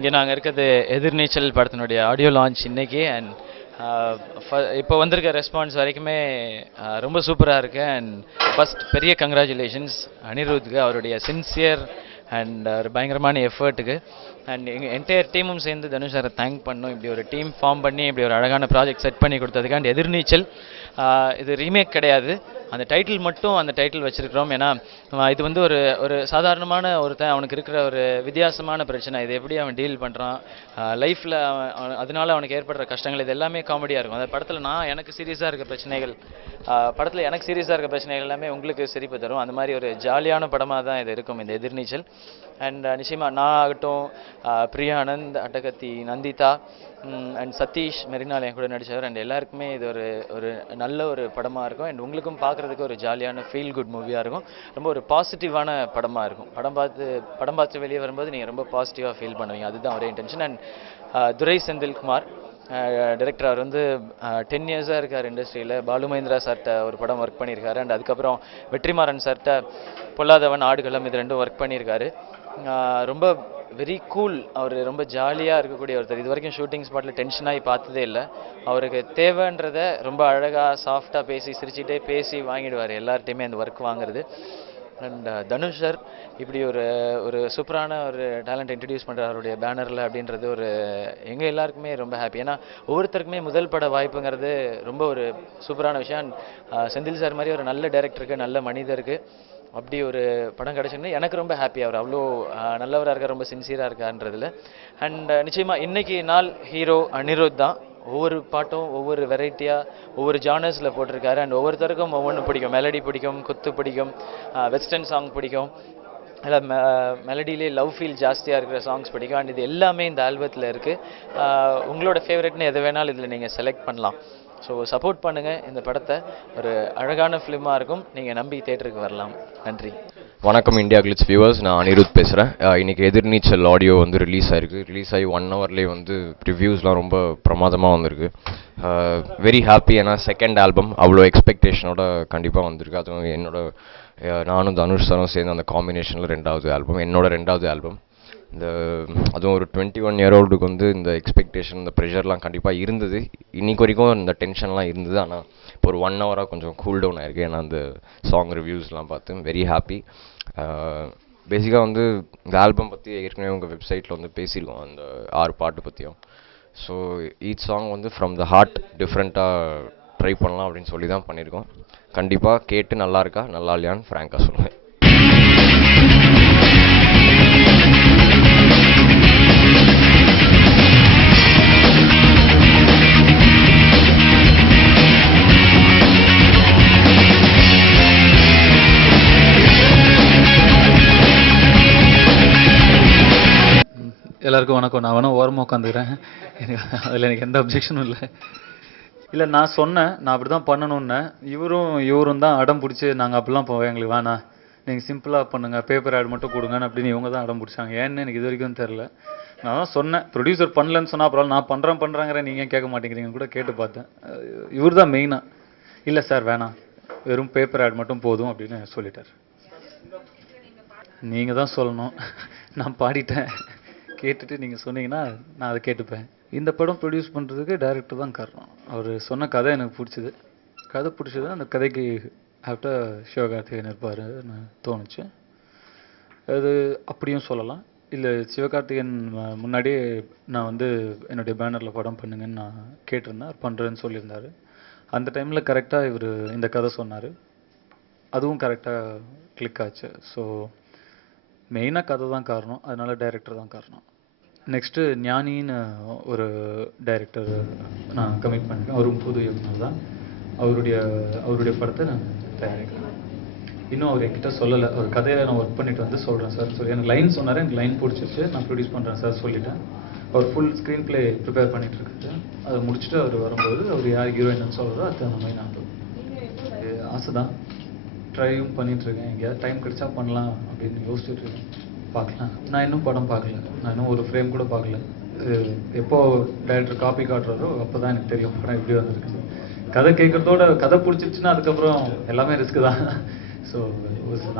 இங்கே நாங்கள் இருக்கிறது எதிர்நீச்சல் படத்தினுடைய ஆடியோ லான்ச் இன்னைக்கு. அண்ட் இப்போ வந்திருக்க ரெஸ்பான்ஸ் வரைக்குமே ரொம்ப சூப்பராக இருக்குது. அண்ட் ஃபஸ்ட் பெரிய கங்க்ராச்சுலேஷன்ஸ் அனிருத்துக்கு, அவருடைய சின்சியர் அண்ட் ஒரு பயங்கரமான எஃபர்ட்டுக்கு. அண்ட் எங்கள் என்டையர் டீமும் சேர்ந்து தனுஷ் சாரை தேங்க் பண்ணோம். இப்படி ஒரு டீம் ஃபார்ம் பண்ணி இப்படி ஒரு அழகான ப்ராஜெக்ட் செட் பண்ணி கொடுத்ததுக்கு. அண்ட் எதிர்நீச்சல் இது ரீமேக் கிடையாது, அந்த டைட்டில் மட்டும் அந்த டைட்டில் வச்சுருக்கிறோம். ஏன்னா இது வந்து ஒரு ஒரு சாதாரணமான ஒருத்தன், அவனுக்கு இருக்கிற ஒரு வித்தியாசமான பிரச்சனை, இது எப்படி அவன் டீல் பண்ணுறான் லைஃப்பில், அதனால அவனுக்கு ஏற்படுற கஷ்டங்கள், இது எல்லாமே காமெடியாக இருக்கும். அந்த படத்தில் எனக்கு சீரியஸாக இருக்க பிரச்சனைகள், படத்தில் எனக்கு சீரியஸாக இருக்க பிரச்சனைகள் எல்லாமே உங்களுக்கு சிரிப்பு தரும். அந்த மாதிரி ஒரு ஜாலியான படமாக தான் இது இருக்கும் இந்த எதிர்நீச்சல். அண்ட் நிச்சயமாக நான் ஆகட்டும், பிரியா ஆனந்த், அட்டகத்தி நந்திதா அண்ட் சதீஷ் மெரினால் என் கூட நடித்தவர், அண்ட் எல்லாருக்குமே இது ஒரு ஒரு நல்ல ஒரு படமாக இருக்கும். அண்ட் உங்களுக்கும் பார்க்குறதுக்கு ஒரு ஜாலியான ஃபீல் குட் மூவியாக இருக்கும். ரொம்ப ஒரு பாசிட்டிவான படமாக இருக்கும். படம் பார்த்து வெளியே வரும்போது நீங்கள் ரொம்ப பாசிட்டிவாக ஃபீல் பண்ணுவீங்க, அதுதான் ஒரே intention. And Durai Senthilkumar director, அவர் வந்து 10 இயர்ஸாக இருக்கார் இண்டஸ்ட்ரியில். பாலு மகேந்திரா சார்கிட்ட ஒரு படம் ஒர்க் பண்ணியிருக்காரு. அண்ட் அதுக்கப்புறம் வெற்றிமாறன் சார்கிட்ட பொல்லாதவன், ஆடுகளம், இது ரெண்டும் ஒர்க் பண்ணியிருக்காரு. ரொம்ப வெரி கூல், அவர் ரொம்ப ஜாலியாக இருக்கக்கூடிய ஒருத்தர். இது வரைக்கும் ஷூட்டிங் ஸ்பாட்டில் டென்ஷனாகி பார்த்ததே இல்லை. அவருக்கு தேவைன்றதை ரொம்ப அழகாக சாஃப்டாக பேசி சிரிச்சுட்டே பேசி வாங்கிடுவார் எல்லார்ட்டையுமே அந்த ஒர்க் வாங்குறது. அண்ட் தனுஷ் சார் இப்படி ஒரு ஒரு சூப்பரான ஒரு டேலண்ட் இன்ட்ரடியூஸ் பண்ணுறார் அவருடைய பேனரில் அப்படின்றது ஒரு எங்கள் எல்லாருக்குமே ரொம்ப ஹாப்பி. ஏன்னா ஒவ்வொருத்தருக்குமே முதல் பட வாய்ப்புங்கிறது ரொம்ப ஒரு சூப்பரான விஷயம். செந்தில் சார் மாதிரி ஒரு நல்ல டைரக்டருக்கு, நல்ல மனிதருக்கு அப்படி ஒரு படம் கிடச்சிருந்து எனக்கு ரொம்ப ஹாப்பி. அவர் அவ்வளோ நல்லவராக இருக்கார், ரொம்ப சின்சியராக இருக்கான்றதில். அண்ட் நிச்சயமாக இன்றைக்கி நாள் ஹீரோ அனிருத் தான். ஒவ்வொரு பாட்டும் ஒவ்வொரு வெரைட்டியாக ஒவ்வொரு ஜானர்ஸில் போட்டிருக்காரு. அண்ட் ஒவ்வொருத்தருக்கும் ஒவ்வொன்று பிடிக்கும். மெலடி பிடிக்கும், குத்து பிடிக்கும், வெஸ்டர்ன் சாங் பிடிக்கும், இல்லை மெலடியிலே லவ் ஃபீல் ஜாஸ்தியாக இருக்கிற சாங்ஸ் பிடிக்கும். அண்ட் இது எல்லாமே இந்த ஆல்பத்தில் இருக்குது. உங்களோட ஃபேவரட்னு எது வேணாலும் இதில் நீங்கள் செலக்ட் பண்ணலாம். ஸோ சப்போர்ட் பண்ணுங்கள் இந்த படத்தை, ஒரு அழகான ஃபிலிமாக இருக்கும், நீங்கள் நம்பி தேட்டருக்கு வரலாம். நன்றி. வணக்கம் இந்தியா கிளிட்ஸ் வியூவர்ஸ், நான் அனிருத் பேசுகிறேன். இன்றைக்கி எதிர்நீச்சல் ஆடியோ வந்து ரிலீஸ் ஆகிருக்கு. ரிலீஸ் ஆகி 1 ஹவர்லேயே வந்து ரிவ்யூஸ்லாம் ரொம்ப பிரமாதமாக வந்திருக்கு. Very happy. ஏன்னா செகண்ட் ஆல்பம் அவ்வளோ எக்ஸ்பெக்டேஷனோட கண்டிப்பாக வந்திருக்கு. அதுவும் நானும் தனுஷ் சாரும் சேர்ந்து அந்த காம்பினேஷனில் 2வது ஆல்பம், என்னோட 2வது ஆல்பம். அதுவும் ஒரு 21 இயர் ஓல்டுக்கு வந்து இந்த எக்ஸ்பெக்டேஷன், இந்த ப்ரெஷர்லாம் கண்டிப்பாக இருந்தது. இன்றைக்கு வரைக்கும் இந்த டென்ஷன்லாம் இருந்தது. ஆனால் இப்போ ஒரு 1 ஹவராக கொஞ்சம் கூல் டவுன் ஆகிருக்கு. ஏன்னா அந்த சாங் ரிவ்யூஸ்லாம் பார்த்து வெரி ஹாப்பி. பேசிக்காக வந்து இந்த ஆல்பம் பற்றி ஏற்கனவே உங்கள் வெப்சைட்டில் வந்து பேசியிருக்கோம், அந்த 6 பாட்டு பற்றியும். ஸோ ஈச் சாங் வந்து ஃப்ரம் த ஹார்ட் டிஃப்ரெண்ட்டாக ட்ரை பண்ணலாம் அப்படின்னு சொல்லி தான் பண்ணியிருக்கோம். கண்டிப்பாக கேட்டு நல்லா இருக்கா நல்லா இல்லையான்னு ஃப்ராங்காக சொல்லுவேன். எல்லாருக்கும் வணக்கம். நான் வேணால் ஓரமாக உட்காந்துக்கிறேன், அதில் எனக்கு எந்த அப்ஜெக்ஷனும் இல்லை. நான் சொன்னேன் நான் அப்படி தான் பண்ணணுன்னே. இவரும் தான் அடம் பிடிச்சி நாங்கள் அப்படிலாம் போவோம், எங்களுக்கு வேணாம், நீங்கள் சிம்பிளாக பண்ணுங்கள், பேப்பர் ஆட் மட்டும் கொடுங்கன்னு அப்படின்னு இவங்க தான் அடம் பிடிச்சாங்க. ஏன்னு எனக்கு இது வரைக்கும் தெரில. நான் தான் சொன்னேன், ப்ரொடியூசர் பண்ணலன்னு சொன்னால் அப்புறம் நான் பண்ணுறேங்கிற நீங்கள் கேட்க மாட்டேங்கிறீங்கன்னு கூட கேட்டு பார்த்தேன். இவர் தான் மெயினாக இல்லை சார் வேணாம், வெறும் பேப்பர் ஆட் மட்டும் போதும் அப்படின்னு சொல்லிட்டார். நீங்கள் தான் சொல்லணும், நான் பாடிட்டேன், கேட்டுட்டு நீங்கள் சொன்னீங்கன்னா நான் அதை கேட்டுப்பேன். இந்த படம் ப்ரொடியூஸ் பண்ணுறதுக்கு டைரக்டர் தான் காரணம். அவர் சொன்ன கதை எனக்கு பிடிச்சது. அந்த கதைக்கு ஆஃப்டர் சிவகார்த்திகேயன் இருப்பாருன்னு தோணுச்சு. அது அப்படியும் சொல்லலாம். இல்லை, சிவகார்த்திகேயன் முன்னாடியே நான் வந்து என்னுடைய பேனரில் படம் பண்ணுங்கன்னு நான் கேட்டிருந்தேன், பண்ணுறேன்னு சொல்லியிருந்தார். அந்த டைமில் கரெக்டாக இவர் இந்த கதை சொன்னார், அதுவும் கரெக்டாக கிளிக் ஆச்சு. ஸோ மெயினாக கதை தான் காரணம், அதனால டைரக்டர் தான் காரணம். நெக்ஸ்ட்டு ஞானின்னு ஒரு டைரக்டர் நான் கமிட் பண்ணியிருக்கேன். அவரும் புது இயக்குனர் தான். அவருடைய படத்தை நான் தயாரிக்கிறேன். இன்னும் அவர் என்கிட்ட சொல்லலை. அவர் கதையை நான் ஒர்க் பண்ணிட்டு வந்து சொல்கிறேன் சார் சொல்லி எனக்கு லைன் சொன்னார். எனக்கு லைன் பிடிச்சிருச்சு, நான் ப்ரொடியூஸ் பண்ணுறேன் சார் சொல்லிட்டேன். அவர் ஃபுல் ஸ்க்ரீன் ப்ளே ப்ரிப்பேர் பண்ணிகிட்ருக்காரு. அதை முடிச்சுட்டு அவர் வரும்போது அவர் யார் ஹீரோயின்னு சொல்கிறதோ அது அந்த மாதிரி நான் ஆசை தான். ட்ரையும் பண்ணிகிட்ருக்கேன். எங்கேயாவது டைம் கிடைச்சா பண்ணலாம் அப்படின்னு யோசிச்சுட்ருக்கேன். பார்க்கலாம். நான் இன்னும் படம் பார்க்கல, நான் இன்னும் ஒரு ஃப்ரேம் கூட பார்க்கல. எப்போது டைரக்டர் காப்பி காட்டுறாரோ அப்போ தான் எனக்கு தெரியும் படம் இப்படி வந்திருக்கு. கதை கேட்குறதோட கதை பிடிச்சிருச்சுன்னா அதுக்கப்புறம் எல்லாமே ரிஸ்க்கு தான். ஸோ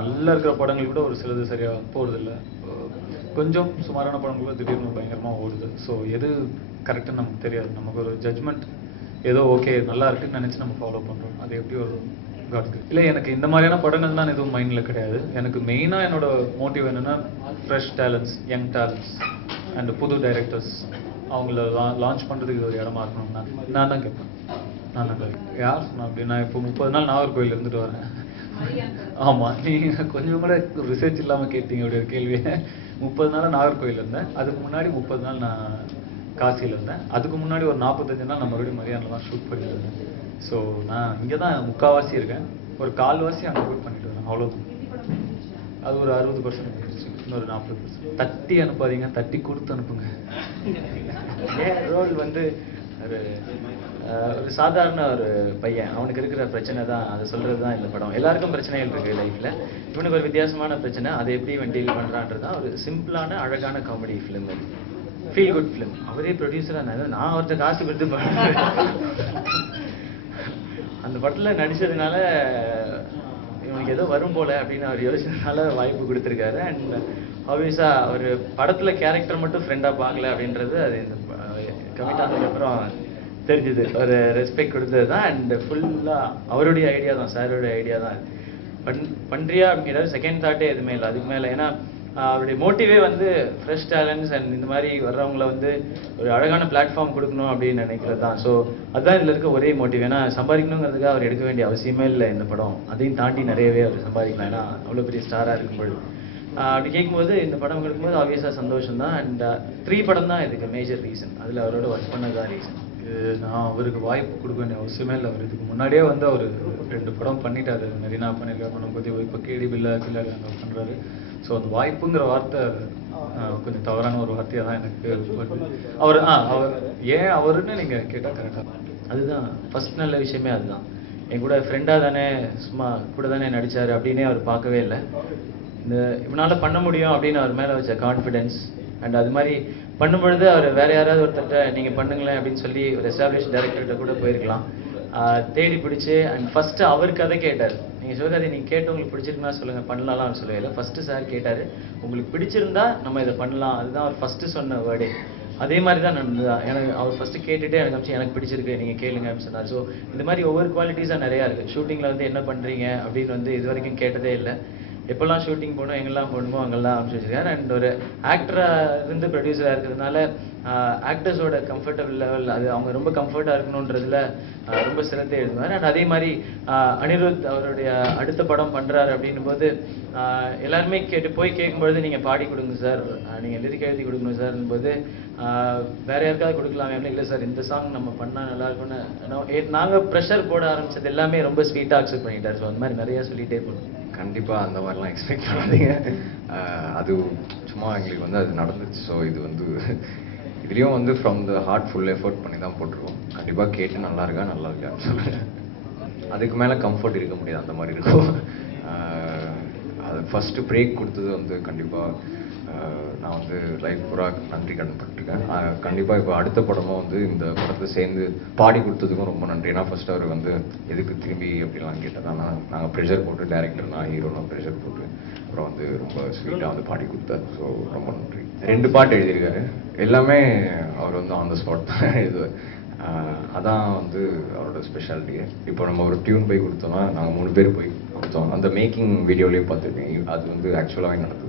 நல்லா இருக்கிற படங்கள் கூட ஒரு சிலது சரியாக போகிறதில்ல, கொஞ்சம் சுமாரான படங்கள் கூட திடீர்னு பயங்கரமாக ஓடுது. ஸோ எது கரெக்டுன்னு நமக்கு தெரியாது. நமக்கு ஒரு ஜட்ஜ்மெண்ட் ஏதோ ஓகே நல்லா இருக்குன்னு நினச்சி நம்ம ஃபாலோ பண்ணுறோம். அது எப்படி ஒரு காட்க்கு இல்லை, எனக்கு இந்த மாதிரியான படங்கள் தான் எதுவும் மைண்டில் கிடையாது. எனக்கு மெயினாக என்னோட மோட்டிவ் என்னென்னா fresh talents, young talents and புது டைரக்டர்ஸ் அவங்கள லான்ச் பண்ணுறதுக்கு ஒரு இடமா இருக்கணும்னா நான் தான் கேட்பேன். நான் தான் யார் சொன்னேன் அப்படின்னா, இப்போ 30 நாள் நாகர்கோவில் இருந்துட்டு வரேன். ஆமாம், நீங்கள் கொஞ்சம் கூட ரிசர்ச் இல்லாமல் கேட்டீங்க அப்படி ஒரு கேள்வியை. 30 நாள் நாகர்கோவில் இருந்தேன். அதுக்கு முன்னாடி 30 நாள் நான் காசியில் இருந்தேன். அதுக்கு முன்னாடி ஒரு 45 நாள் நான் மறுபடியும் மரியாதையில் தான் ஷூட் பண்ணியிருந்தேன். ஸோ நான் இங்கே தான் முக்கால்வாசி இருக்கேன், ஒரு கால்வாசி அங்கே ஷூட் பண்ணிட்டு வரேன், அவ்வளோதான். அது ஒரு 60% வந்துருச்சு, இன்னொரு 40%. தட்டி அனுப்பாதீங்க, தட்டி கொடுத்து அனுப்புங்க. ஏன் ரோல் வந்து ஒரு சாதாரண ஒரு பையன், அவனுக்கு இருக்கிற பிரச்சனை தான் அதை சொல்கிறது தான் இந்த படம். எல்லாருக்கும் பிரச்சனைகள் இருக்குது லைஃப்பில், இவனுக்கு ஒரு வித்தியாசமான பிரச்சனை, அதை எப்படி இவன் டீல் பண்ணுறான்றது தான் ஒரு சிம்பிளான அழகான காமெடி ஃபிலிம். அது ஃபீல் குட் ஃபிலிம். அவரே ப்ரொடியூசராக நான் அவர்கிட்ட காசு கொடுத்து பண்ணேன். அந்த படத்தில் நடித்ததுனால இவனுக்கு ஏதோ வரும் போல அப்படின்னு அவர் யோசிச்சதுனால வாய்ப்பு கொடுத்துருக்காரு. அண்ட் ஆப்வியஸாக அவர் படத்தில் கேரக்டர் மட்டும் ஃப்ரெண்டாக பார்க்கல அப்படின்றது அது இந்த கமிட் ஆனதுக்கப்புறம் தெரிஞ்சுது. ஒரு ரெஸ்பெக்ட் கொடுத்தது தான். அண்ட் ஃபுல்லாக அவருடைய ஐடியா தான், சாரோடைய ஐடியா தான். பண்ணுறியா அப்படிங்கிறது செகண்ட் தாட்டே எதுவுமே இல்லை அதுக்கு மேலே. ஏன்னா அவருடைய மோட்டிவே வந்து ஃப்ரெஷ் டேலண்ட்ஸ் அண்ட் இந்த மாதிரி வர்றவங்கள வந்து ஒரு அழகான பிளாட்ஃபார்ம் கொடுக்கணும் அப்படின்னு நினைக்கிறது தான். ஸோ அதுதான் இதில் இருக்க ஒரே மோட்டிவ். ஏன்னா சம்பாதிக்கணுங்கிறதுக்காக அவர் எடுக்க வேண்டிய அவசியமே இல்லை இந்த படம். அதையும் தாண்டி நிறையவே அவர் சம்பாதிக்கலாம், ஏன்னா அவ்வளோ பெரிய ஸ்டாராக இருக்கும்போது. அப்படி கேட்கும்போது இந்த படம் கொடுக்கும்போது ஆப்வியஸாக சந்தோஷம் தான். அண்ட் 3 படம் தான் இதுக்கு மேஜர் ரீசன். அதில் அவரோட ஒர்க் பண்ணது தான் ரீசன். நான் அவருக்கு வாய்ப்பு கொடுக்க வேண்டிய அவசியமே இல்லை. அவர் இதுக்கு முன்னாடியே வந்து அவர் 2 படம் பண்ணிட்டாரு. மெரினா பண்ணியிருக்காரு, படம் பற்றி இப்போ கேடி பில்லா கில்லாடி பண்ணுறாரு. ஸோ அந்த வாய்ப்புங்கிற வார்த்தை கொஞ்சம் தவறான ஒரு வார்த்தையாக தான் எனக்கு வருது. அவர் ஏன் அவருன்னு நீங்கள் கேட்டால் கரெக்டாக, அதுதான் ஃபர்ஸ்ட் நல்ல விஷயமே. அதுதான் என் கூட ஃப்ரெண்டாக தானே, சும்மா கூட தானே நடித்தார் அப்படின்னே அவர் பார்க்கவே இல்லை. இந்த இவனால் பண்ண முடியும் அப்படின்னு அவர் மேலே வச்ச கான்ஃபிடென்ஸ். அண்ட் அது மாதிரி பண்ணும்பொழுது அவர் வேறு யாராவது ஒருத்தர்கிட்ட நீங்கள் பண்ணுங்களேன் அப்படின்னு சொல்லி ஒரு எஸ்டாப்ளிஷ் டைரக்டர்கிட்ட கூட போயிருக்கலாம். தேடி பிடிச்சி அண்ட் ஃபஸ்ட்டு அவர் கதை கேட்டார். நீங்கள் சிவகாதி நீங்கள் கேட்டு உங்களுக்கு பிடிச்சிருக்குன்னா சொல்லுங்கள், பண்ணலாம்னு சொல்லல. ஃபஸ்ட்டு சார் கேட்டார், உங்களுக்கு பிடிச்சிருந்தா நம்ம இதை பண்ணலாம். அதுதான் அவர் ஃபஸ்ட்டு சொன்ன வேர்டே. அதே மாதிரி தான் நடந்தது. எனக்கு அவர் ஃபஸ்ட்டு கேட்டுகிட்டே எனக்கு அமிச்சு எனக்கு பிடிச்சிருக்கு நீங்கள் கேளுங்க அப்படின்னு சொன்னார். ஸோ இந்த மாதிரி ஒவ்வொரு குவாலிட்டிஸாக நிறையா இருக்குது. ஷூட்டிங்கில் வந்து என்ன பண்ணுறீங்க அப்படின்னு வந்து இது வரைக்கும் கேட்டதே இல்லை. எப்போல்லாம் ஷூட்டிங் போகணும், எங்கெல்லாம் போகணுமோ அங்கெல்லாம் அனுப்பிச்சு வச்சிருக்காரு. அண்ட் ஒரு ஆக்டராக இருந்து ப்ரொடியூசராக இருக்கிறதுனால ஆக்டர்ஸோட கம்ஃபர்டபுள் லெவல், அது அவங்க ரொம்ப கம்ஃபர்ட்டாக இருக்கணுன்றதுல ரொம்ப சிறந்தே எழுதுவார். அண்ட் அதே மாதிரி அனிருத் அவருடைய அடுத்த படம் பண்ணுறாரு அப்படின்னும் போது எல்லாருமே கேட்கும்பொழுது நீங்கள் பாடி கொடுங்க சார், நீங்கள் லிரிக் எழுதி கொடுக்கணும் சார்னும் போது வேறு யாருக்காவது கொடுக்கலாமே அப்படின்னு. இல்லை சார் இந்த சாங் நம்ம பண்ணால் நல்லா இருக்கும்னு நாங்கள் ப்ரெஷர் போட ஆரம்பித்தது எல்லாமே ரொம்ப ஸ்வீட்டாக அக்செப்ட் பண்ணிட்டார். ஸோ அந்த மாதிரி நிறையா சொல்லிகிட்டே போகணும். கண்டிப்பாக அந்த மாதிரிலாம் எக்ஸ்பெக்ட் பண்ணாதீங்க. அது சும்மா எங்களுக்கு வந்து அது நடந்துச்சு. ஸோ இது வந்து இதுலேயும் வந்து from the heart full effort பண்ணி தான் போட்டிருக்கோம். கண்டிப்பாக கேட்டு நல்லா இருக்கான்னு சொல்லுங்கள். அதுக்கு மேலே கம்ஃபர்ட் இருக்க முடியாது, அந்த மாதிரி இருக்கும். அது ஃபஸ்ட்டு பிரேக் கொடுத்தது வந்து கண்டிப்பாக நான் வந்து லைஃப் பூரா நன்றி கடன் பட்டிருக்கேன். கண்டிப்பாக இப்போ அடுத்த படமும் வந்து இந்த படத்தை சேர்ந்து பாடி கொடுத்ததுக்கும் ரொம்ப நன்றி. ஏன்னா ஃபஸ்ட்டு அவர் வந்து எதுக்கு திரும்பி அப்படிலாம் கேட்டதான் நாங்கள் ப்ரெஷர் போட்டு, டேரக்டர் நான் ஹீரோனா ப்ரெஷர் போட்டு அப்புறம் வந்து ரொம்ப ஸ்வீட்டாக வந்து பாடி கொடுத்தார். ஸோ ரொம்ப நன்றி. 2 பாட்டு எழுதியிருக்காரு, எல்லாமே அவர் வந்து ஆன் த ஸ்பாட் தான் எழுதுவார். அதான் வந்து அவரோட ஸ்பெஷாலிட்டியே. இப்போ நம்ம ஒரு டியூன் போய் கொடுத்தோம்னா நாங்கள் 3 பேர் போய் கொடுத்தோம். அந்த மேக்கிங் வீடியோலேயே பார்த்துருக்கேன். அது வந்து ஆக்சுவலாகவே நடந்தது.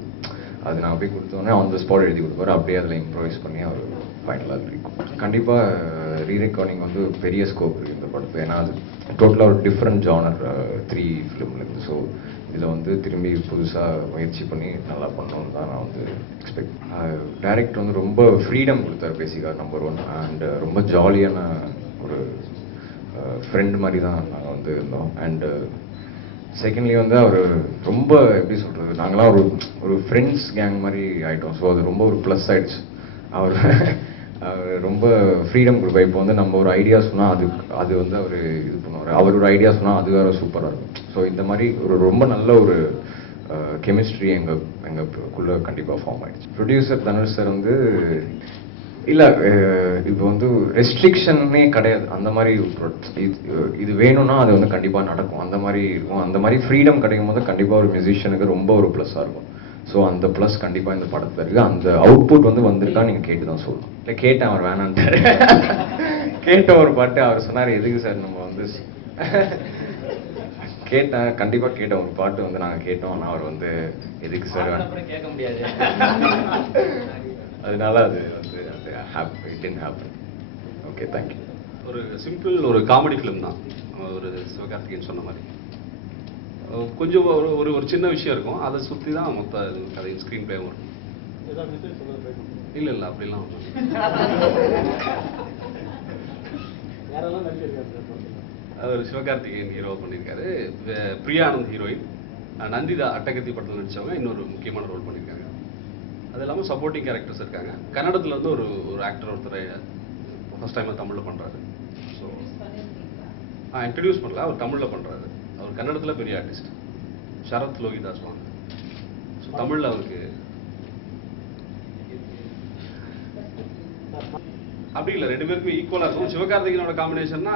அது நாங்கள் போய் கொடுத்தோன்னே ஆன் த ஸ்பாட் எழுதி கொடுப்பாரு. அப்படியே அதில் இம்ப்ரோவைஸ் பண்ணி அவர் ஃபைனலாக இருக்கும். கண்டிப்பாக ரீரெக்கார்டிங் வந்து பெரிய ஸ்கோப் இருக்குது இந்த படத்துக்கு. ஏன்னா அது டோட்டலாக ஒரு டிஃப்ரெண்ட் ஜானர் 3 ஃபிலிம்லேருந்து. ஸோ இதில் வந்து திரும்பி புதுசாக முயற்சி பண்ணி நல்லா பண்ணணும்னு தான் நான் வந்து எக்ஸ்பெக்ட். டைரக்டர் வந்து ரொம்ப ஃப்ரீடம் கொடுத்தாரு பேசிக்காக, நம்பர் 1. அண்டு ரொம்ப ஜாலியான ஒரு ஃப்ரெண்ட் மாதிரி தான் நாங்கள் வந்து இருந்தோம். அண்டு செகண்ட்லி வந்து அவர் ரொம்ப எப்படி சொல்கிறது, நாங்களாம் ஒரு ஃப்ரெண்ட்ஸ் கேங் மாதிரி ஆகிட்டோம். ஸோ அது ரொம்ப ஒரு ப்ளஸ் ஆகிடுச்சு. அவர் ரொம்ப ஃப்ரீடம் கொடுப்பார். இப்போ வந்து நம்ம ஒரு ஐடியா சொன்னால் அது வந்து அவர் இது பண்ணுவார். அவர் ஒரு ஐடியா சொன்னால் அது வேறு சூப்பராக இருக்கும். ஸோ இந்த மாதிரி ஒரு ரொம்ப நல்ல ஒரு கெமிஸ்ட்ரி எங்களுக்குள்ளே கண்டிப்பாக ஃபார்ம் ஆகிடுச்சு. ப்ரொடியூசர் தனுஷ் சார் வந்து இல்லை இப்போ வந்து ரெஸ்ட்ரிக்ஷனே கிடையாது. அந்த மாதிரி இது வேணும்னா அது வந்து கண்டிப்பாக நடக்கும். அந்த மாதிரி இருக்கும். அந்த மாதிரி ஃப்ரீடம் கிடைக்கும் போது கண்டிப்பாக ஒரு மியூசிஷியனுக்கு ரொம்ப ஒரு ப்ளஸ்ஸாக இருக்கும். ஸோ அந்த ப்ளஸ் கண்டிப்பாக இந்த படத்தில் இருக்குது. அந்த அவுட்புட் வந்து வந்திருக்கா நீங்கள் கேட்டு தான் சொல்லணும். இல்லை கேட்டேன், அவர் வேணான்ட்டாரு. கேட்ட ஒரு பாட்டு அவர் சொன்னார், எதுக்கு சார் நம்ம வந்து கேட்டேன், கண்டிப்பாக கேட்ட ஒரு பாட்டு வந்து நாங்கள் கேட்டோம். ஆனால் அவர் வந்து எதுக்கு சார் கேட்க முடியாது. அதனால அது வந்து it didn't happen. Okay, thank you. ஒரு சிம்பிள் ஒரு காமெடி ஃபிலிம் தான். ஒரு சிவகார்த்திகேயன் சொன்ன மாதிரி கொஞ்சம் ஒரு ஒரு சின்ன விஷயம் இருக்கும். அதை சுற்றி தான் மொத்த கதை ஸ்க்ரீன் பிளே வரும். இல்லை அப்படிலாம் அவர் சிவகார்த்திகேயன் ஹீரோ பண்ணியிருக்காரு. பிரியானந்த் ஹீரோயின், நந்திதா அட்டகத்தி படத்தில் நடித்தவங்க இன்னொரு முக்கியமான ரோல் பண்ணியிருக்காங்க. அது இல்லாமல் சப்போர்ட்டிங் கேரக்டர்ஸ் இருக்காங்க. கன்னடத்தில் வந்து ஒரு ஆக்டர் ஒருத்தரை ஃபர்ஸ்ட் டைமாக தமிழில் பண்ணுறாரு. ஸோ இன்ட்ரடியூஸ் பண்ணல, அவர் தமிழில் பண்ணுறாரு. அவர் கன்னடத்தில் பெரிய ஆர்டிஸ்ட், சரத் லோகிதாஸ் வாங்க. ஸோ தமிழில் அவருக்கு அப்படி இல்லை, ரெண்டு பேருக்குமே ஈக்குவலாக இருக்கும். சிவகார்த்திகேயனோட காம்பினேஷன்னா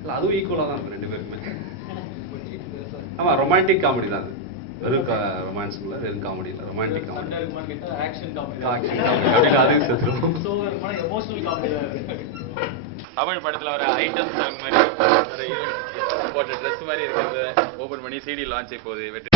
இல்லை, அதுவும் ஈக்குவலாக தான் இருக்கும் ரெண்டு பேருக்குமே. ஆமாம், ரொமான்டிக் காமெடி தான் அது. வெறும் ரொமான்ஸ் இல்லை, வெறும் காமெடி இல்லை, ரொமான்டிக் காமெடி. அப்படின்னு அதையும் சேர்த்துருவோம். தமிழ் படத்தில் வர ஐட்டம் சாங் மாதிரி போட்ட ட்ரெஸ் மாதிரி இருக்கிறத ஓப்பன் பண்ணி சிடி லான்ச் போகுது. வெற்றி